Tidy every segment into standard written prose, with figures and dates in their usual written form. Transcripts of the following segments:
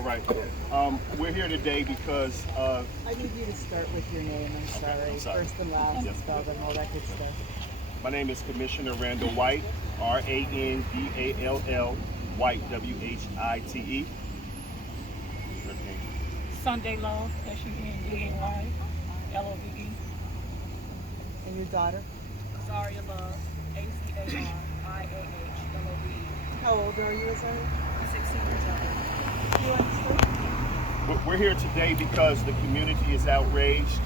All right. We're here today because I need you to start with your name. I'm sorry. First and last, Yep. spelled and all that good stuff. My name is Commissioner Randall White, Randall White, White. Sunday Love, SUNDAY, LOVE. And your daughter? Zaria Love, AZARIAHLOVE. How old are you, Azari? 16 years old. You understand? We're here today because the community is outraged.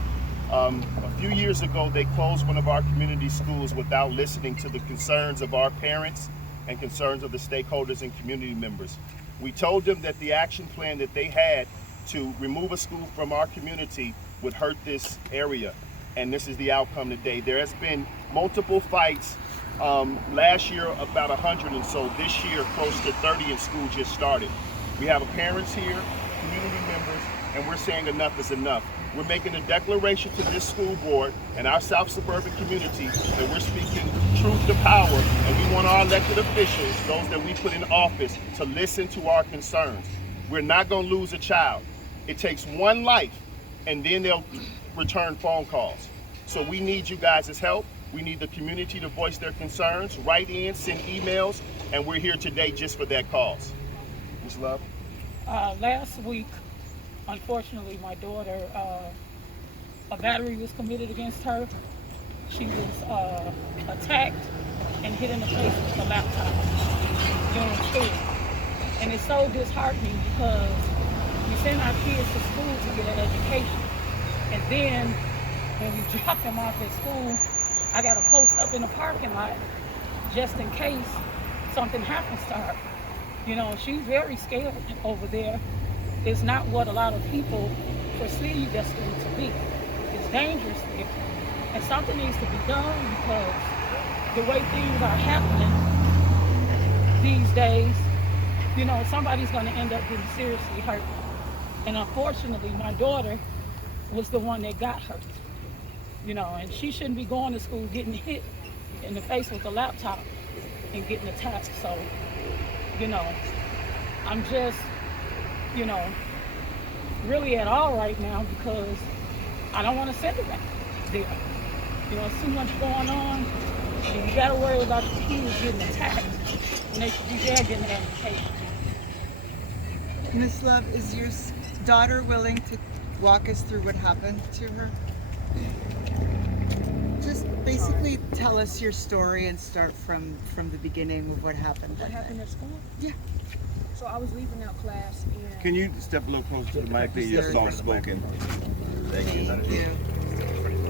A few years ago, they closed one of our community schools without listening to the concerns of our parents and concerns of the stakeholders and community members. We told them that the action plan that they had to remove a school from our community would hurt this area, and this is the outcome today. There has been multiple fights. Last year, about 100 and so. This year, close to 30 in school just started. We have parents here, community members, and we're saying enough is enough. We're making a declaration to this school board and our South Suburban community that we're speaking truth to power, and we want our elected officials, those that we put in office, to listen to our concerns. We're not going to lose a child. It takes one life, and then they'll return phone calls. So we need you guys' help. We need the community to voice their concerns, write in, send emails, and we're here today just for that cause. Ms. Love? Last week, unfortunately, my daughter, a battery was committed against her. She was attacked and hit in the face with a laptop during school. And it's so disheartening because we send our kids to school to get an education. And then when we drop them off at school, I got to post up in the parking lot just in case something happens to her. You know, she's very scared over there. It's not what a lot of people perceive this school to be. It's dangerous there. And something needs to be done because the way things are happening these days, you know, somebody's going to end up getting seriously hurt. And unfortunately, my daughter was the one that got hurt. You know, and she shouldn't be going to school getting hit in the face with a laptop and getting attacked. So, you know, I'm just, you know, really at all right now because I don't want to send her back there. You know, there's too much going on. And you got to worry about your kids getting attacked when they should be there getting an education. Miss Love, is your daughter willing to walk us through what happened to her? Just basically tell us your story and start from the beginning of what happened. What happened at school? Yeah. So I was leaving out class and Can you step a little closer to the mic? Please, you're soft spoken. Thank you. Thank you.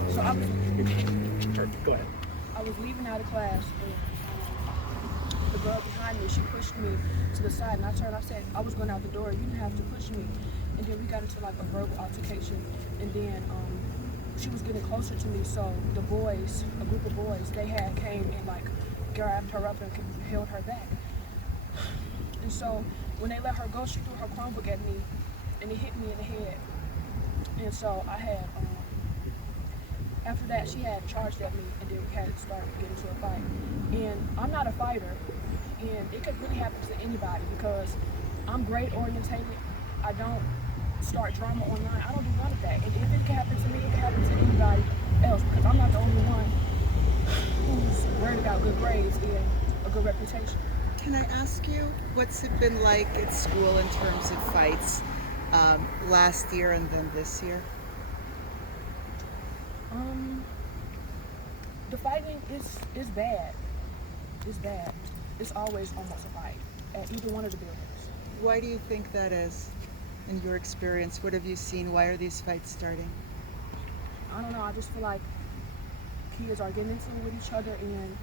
so Go ahead. I was leaving out of class and the girl behind me, she pushed me to the side and I turned, I said, I was going out the door, you didn't have to push me. And then we got into like a verbal altercation and then she was getting closer to me, so the boys, a group of boys, they had came and like grabbed her up and held her back. And so when they let her go, she threw her Chromebook at me and it hit me in the head. And so I had, after that, she had charged at me and then we had to start getting into a fight. And I'm not a fighter, and it could really happen to anybody because I'm grade orientated. I don't start drama online. I don't do none of that. And if it can happen to me, it can happen to anybody else because I'm not the only one who's worried about good grades and a good reputation. Can I ask you, what's it been like at school in terms of fights last year and then this year? The fighting is bad. It's bad. It's always almost a fight at either one of the buildings. Why do you think that is? In your experience, what have you seen? Why are these fights starting? I don't know. I just feel like kids are getting into it with each other and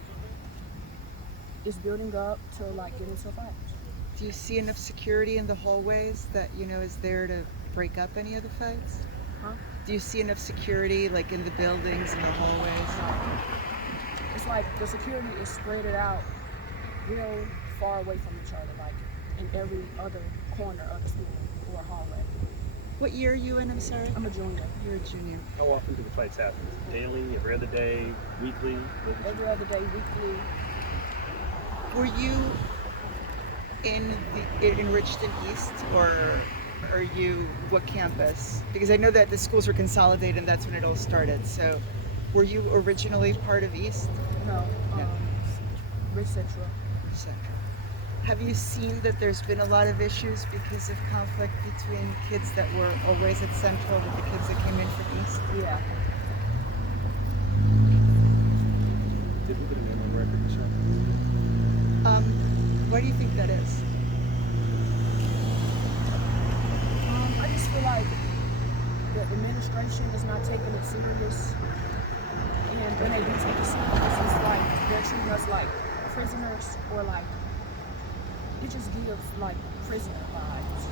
it's building up to like get into fights. Do you see enough security in the hallways that, you know, is there to break up any of the fights? Huh? Do you see enough security like in the buildings, in the hallways? It's like the security is spread out real far away from each other, like in every other corner of the school or hallway. What year are you in? I'm sorry. I'm a junior. You're a junior. How often do the fights happen? Daily, every other day, weekly? Every other day, weekly. Were you in Richton East or are you, what campus? Because I know that the schools were consolidated and that's when it all started. So were you originally part of East? No, No. Rich Central. Central. Have you seen that there's been a lot of issues because of conflict between kids that were always at Central with the kids that came in from East? Yeah. Did we get a name on record, Michelle? Why do you think that is? I just feel like the administration is not taking it serious. And when they do take it serious, it's like they're treating us like prisoners, or like, it just gives like prisoner vibes.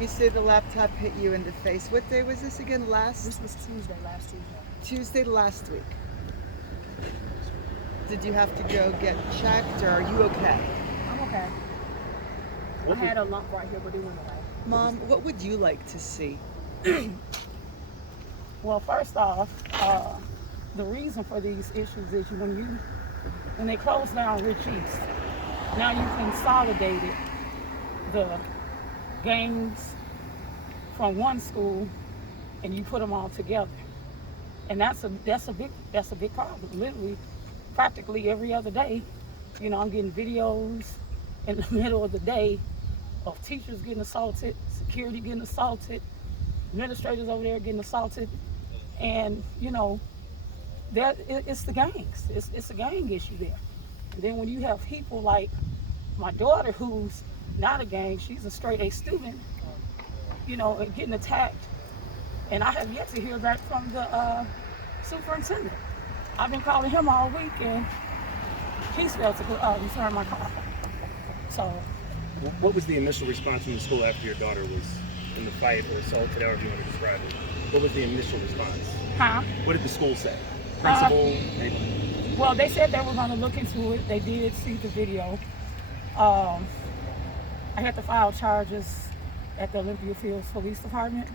You say the laptop hit you in the face. What day was this again? This was Tuesday, last Tuesday. Tuesday last week. Did you have to go get checked, or are you okay? I'm okay. I had a lump right here, but it went away. Mom, what would you like to see? Well, first off, the reason for these issues is when they closed down Rich East, now you consolidated the gangs from one school and you put them all together, and that's a big problem. Literally, practically every other day, I'm getting videos in the middle of the day of teachers getting assaulted, security getting assaulted, administrators over there getting assaulted, and it's the gangs. It's a gang issue there. And then when you have people like my daughter, who's not a gang, she's a straight A student, getting attacked, and I have yet to hear back from the superintendent. I've been calling him all week, and he's failed to return my call. So. What was the initial response from the school after your daughter was in the fight or assaulted, however you want to describe it? What was the initial response? Huh? What did the school say? Principal? Well, they said they were going to look into it. They did see the video. I had to file charges at the Olympia Fields Police Department,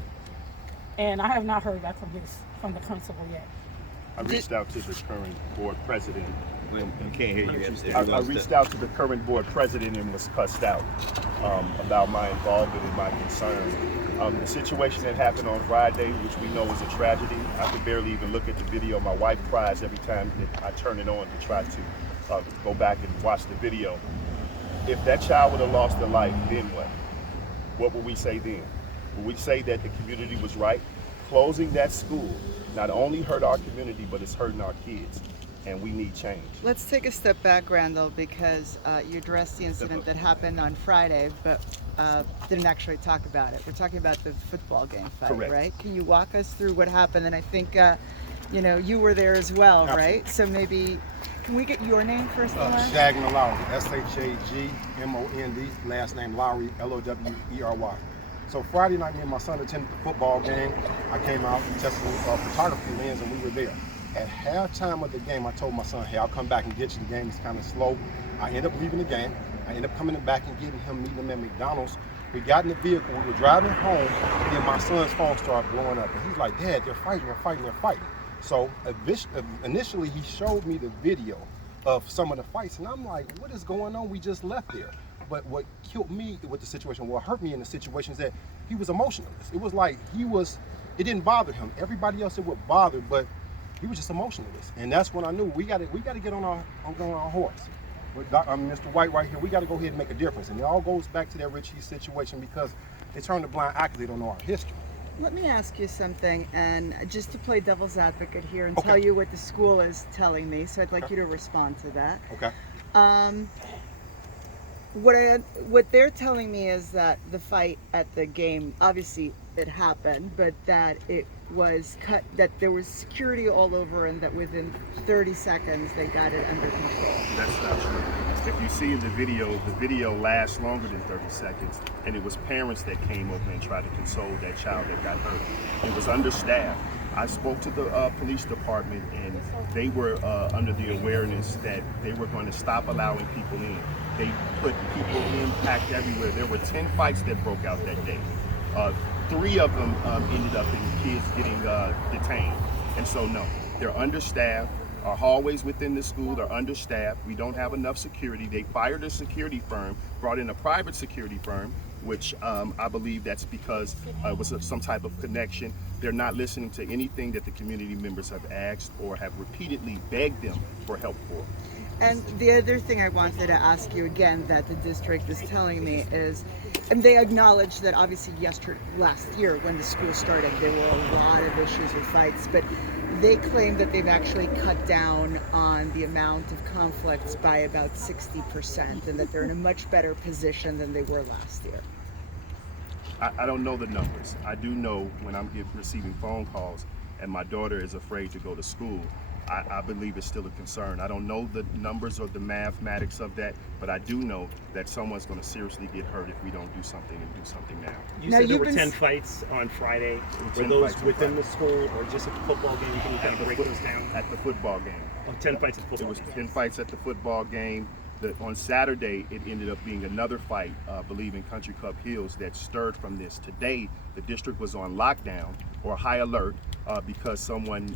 and I have not heard back from the principal yet. I reached out to the current board president. We can't hear you. I reached out to the current board president and was cussed out about my involvement and my concerns. The situation that happened on Friday, which we know is a tragedy, I could barely even look at the video. My wife cries every time that I turn it on to try to go back and watch the video. If that child would have lost their life, then what? What would we say then? Would we say that the community was right? Closing that school not only hurt our community, but it's hurting our kids. And we need change. Let's take a step back, Randall, because you addressed the incident that happened on Friday, but didn't actually talk about it. We're talking about the football game fight, Correct. right? Can you walk us through what happened? And I think, you were there as well, right? So maybe, can we get your name first of all? Shagmond Lowry, S-H-A-G-M-O-N-D, last name Lowry, L-O-W-E-R-Y. So Friday night, me and my son attended the football game. I came out and tested a photography lens, and we were there. At halftime of the game, I told my son, hey, I'll come back and get you. The game is kind of slow. I ended up leaving the game. I ended up coming back and getting him, meeting him at McDonald's. We got in the vehicle. We were driving home, and then my son's phone started blowing up. And he's like, Dad, they're fighting. So initially, he showed me the video of some of the fights, and I'm like, what is going on? We just left there. But what killed me with the situation, what hurt me in the situation, is that he was emotionless. It was like it didn't bother him. Everybody else it would bother, but he was just emotionless, and that's when I knew we got to get on our horse. With Mr. White right here, we got to go ahead and make a difference, and it all goes back to that Rich East situation because they turned a blind eye because they don't know our history. Let me ask you something, and just to play devil's advocate here and Okay. tell you what the school is telling me, so I'd like you to respond to that. Okay. What they're telling me is that the fight at the game, obviously it happened, but that it was cut, that there was security all over, and that within 30 seconds they got it under control. That's not true. If you see in the video lasts longer than 30 seconds, and it was parents that came over and tried to console that child that got hurt. It was understaffed. I spoke to the police department, and they were under the awareness that they were going to stop allowing people in. They put people in, packed everywhere. There were 10 fights that broke out that day. 3 of them ended up in kids getting detained. And so no, they're understaffed. Our hallways within the school are understaffed. We don't have enough security. They fired a security firm, brought in a private security firm, which I believe that's because it was some type of connection. They're not listening to anything that the community members have asked or have repeatedly begged them for help for. And the other thing I wanted to ask you again that the district is telling me is, and they acknowledge that obviously last year when the school started, there were a lot of issues with fights, but they claim that they've actually cut down on the amount of conflicts by about 60% and that they're in a much better position than they were last year. I don't know the numbers. I do know when I'm receiving phone calls and my daughter is afraid to go to school, I believe it's still a concern. I don't know the numbers or the mathematics of that, but I do know that someone's going to seriously get hurt if we don't do something and do something now. You Now, said there you've were been 10 s- fights on Friday. Were 10 those fights on within Friday. the school or just at the football game? Can you kind of break those down? At the football game. Oh, 10 fights at the There football was game. 10 fights at the football game. On Saturday, it ended up being another fight, I believe in Country Club Hills, that stirred from this. Today, the district was on lockdown or high alert because someone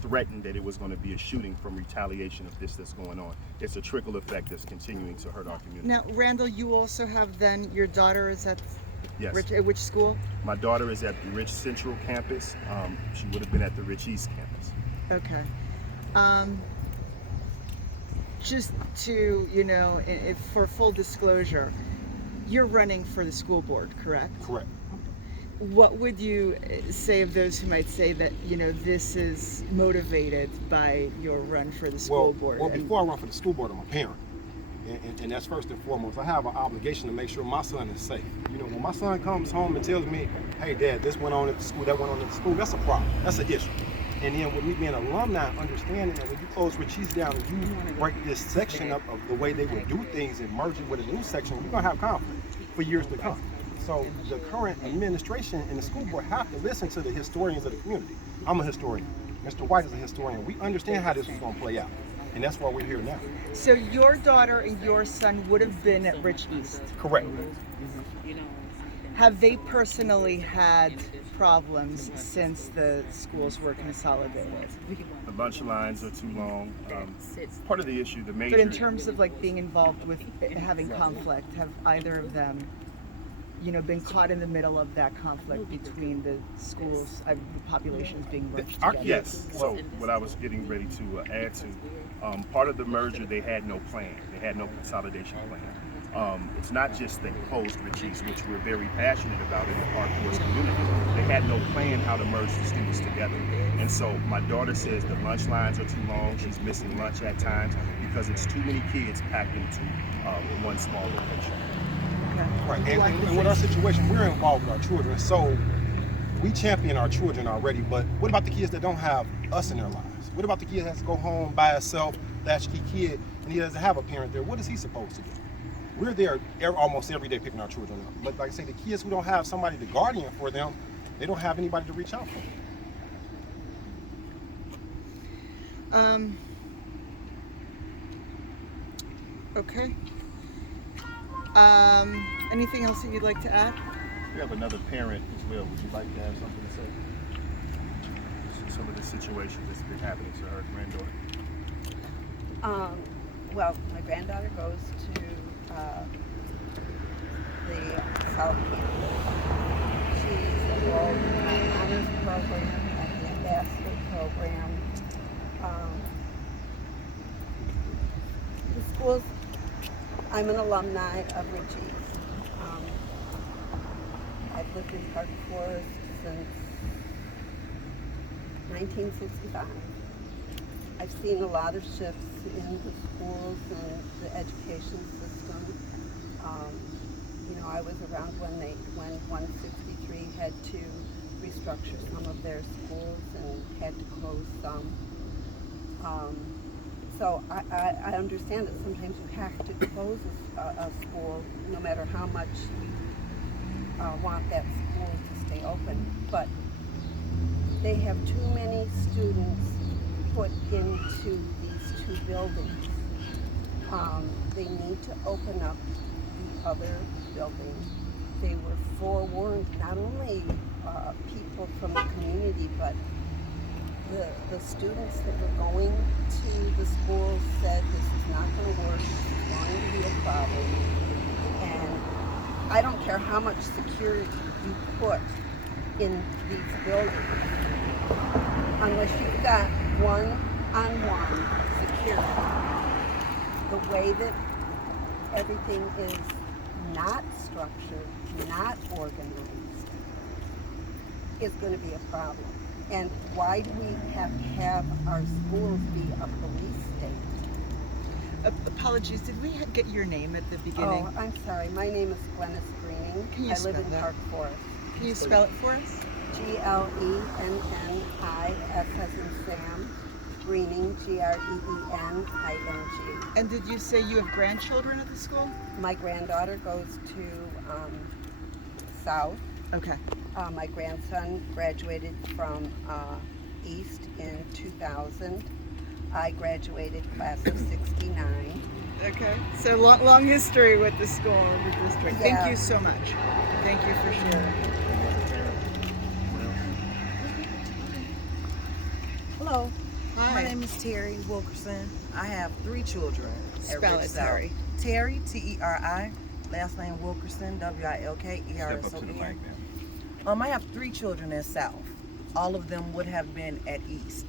threatened that it was going to be a shooting from retaliation of this that's going on. It's a trickle effect that's continuing to hurt our community. Now, Randall, you also have then, your daughter is at Yes. which school? My daughter is at the Rich Central campus. She would have been at the Rich East campus. Okay. Just to, if for full disclosure, you're running for the school board, correct? Correct. What would you say of those who might say that, this is motivated by your run for the school board? Well, And- before I run for the school board, I'm a parent. And that's first and foremost. I have an obligation to make sure my son is safe. When my son comes home and tells me, hey, Dad, this went on at the school, that went on at the school, that's a problem. That's an issue. And then with me being an alumni, understanding that when you close Rich East down and you break this section up of the way they would do things and merge it with a new section, we're going to have conflict for years to come. So the current administration and the school board have to listen to the historians of the community. I'm a historian. Mr. White is a historian. We understand how this is going to play out. And that's why we're here now. So your daughter and your son would have been at Rich East. Correct. Have they personally had problems since the schools were consolidated? The lunch lines are too long. Part of the issue, the major. But in terms of being involved with having conflict, have either of them, been caught in the middle of that conflict between the schools, the populations being merged together? Yes. So what I was getting ready to add to, part of the merger, they had no plan. They had no consolidation plan. It's not just they closed Rich East, which we're very passionate about in the Park Forest community. They had no plan how to merge the students together. And so my daughter says the lunch lines are too long. She's missing lunch at times because it's too many kids packed into one small location. Right. And with our situation, we're involved with our children. So we champion our children already, but what about the kids that don't have us in their lives? What about the kid that has to go home by himself, latchkey kid, and he doesn't have a parent there? What is he supposed to do? We're there almost every day picking our children up. But like I say, the kids who don't have somebody, the guardian for them, they don't have anybody to reach out for them. Okay. Anything else that you'd like to add? We have another parent as well. Would you like to have something to say? Some of the situations that's been happening to her granddaughter. Well, my granddaughter goes to the South Campus. She's enrolled in my honors program and the ambassador program. The schools, I'm an alumni of Rich East. I've lived in Park Forest since 1965. I've seen a lot of shifts in the schools and the education system. I was around when 163 had to restructure some of their schools and had to close some. So I understand that sometimes you have to close a school no matter how much you want that school to stay open. But they have too many students put into these two buildings. They need to open up the other building. They were forewarned, not only people from the community, but the students that were going to the school said this is not going to work, it's going to be a problem. And I don't care how much security you put in these buildings, unless you've got one-on-one security, the way that everything is not structured, not organized, is going to be a problem. And why do we have to have our schools be a police state? Apologies, did we get your name at the beginning? Oh, I'm sorry. My name is Glennis Greening. Can you I live spell in that? Park Forest. Can you spell it for us? Glennis, as in Sam, Greening, Greening. And did you say you have grandchildren at the school? My granddaughter goes to South. Okay. My grandson graduated from East in 2000. I graduated class of 69. Okay. So long history with the school and the district. Yeah. Thank you so much. Thank you for sharing. Hello, Hi. my name is Terry Wilkerson. I have 3 children. at Spell Rich it, South. Terry. Terry, T-E-R-I. Last name Wilkerson, W-I-L-K-E-R-S-O-N. Step up to the mic now. I have 3 children at South. All of them would have been at East.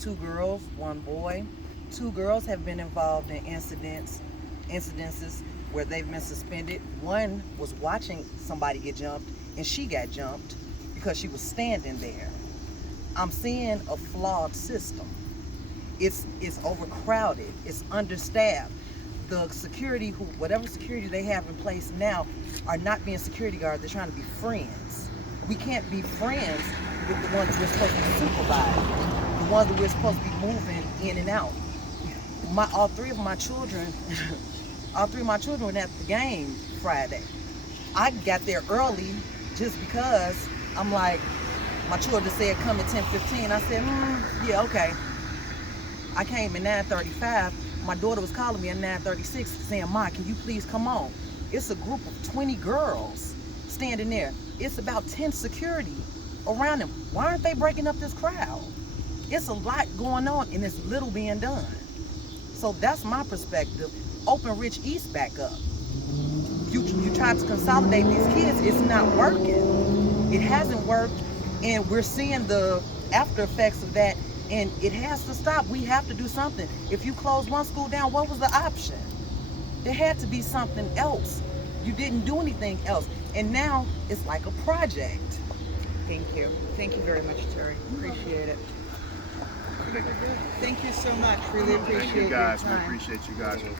2 girls, 1 boy. 2 girls have been involved in incidences where they've been suspended. 1 was watching somebody get jumped, and she got jumped because she was standing there. I'm seeing a flawed system. It's overcrowded. It's understaffed. The security, whatever security they have in place now, are not being security guards. They're trying to be friends. We can't be friends with the ones that we're supposed to supervise, the ones that we're supposed to be moving in and out. All three of my children were at the game Friday. I got there early just because I'm like, my children said come at 10:15. I said, yeah, okay. I came at 9:35. My daughter was calling me at 9:36 saying, Ma, can you please come on? It's a group of 20 girls standing there. It's about 10 security around them. Why aren't they breaking up this crowd? It's a lot going on and it's little being done. So that's my perspective. Open Rich East back up. You try to consolidate these kids, it's not working. It hasn't worked, and we're seeing the after effects of that, and it has to stop. We have to do something. If you close one school down, what was the option? There had to be something else. You didn't do anything else, and now it's like a project. Thank you. Thank you very much, Terry. Appreciate it. Thank you so much. Really appreciate Thank you guys. your We time. appreciate you guys.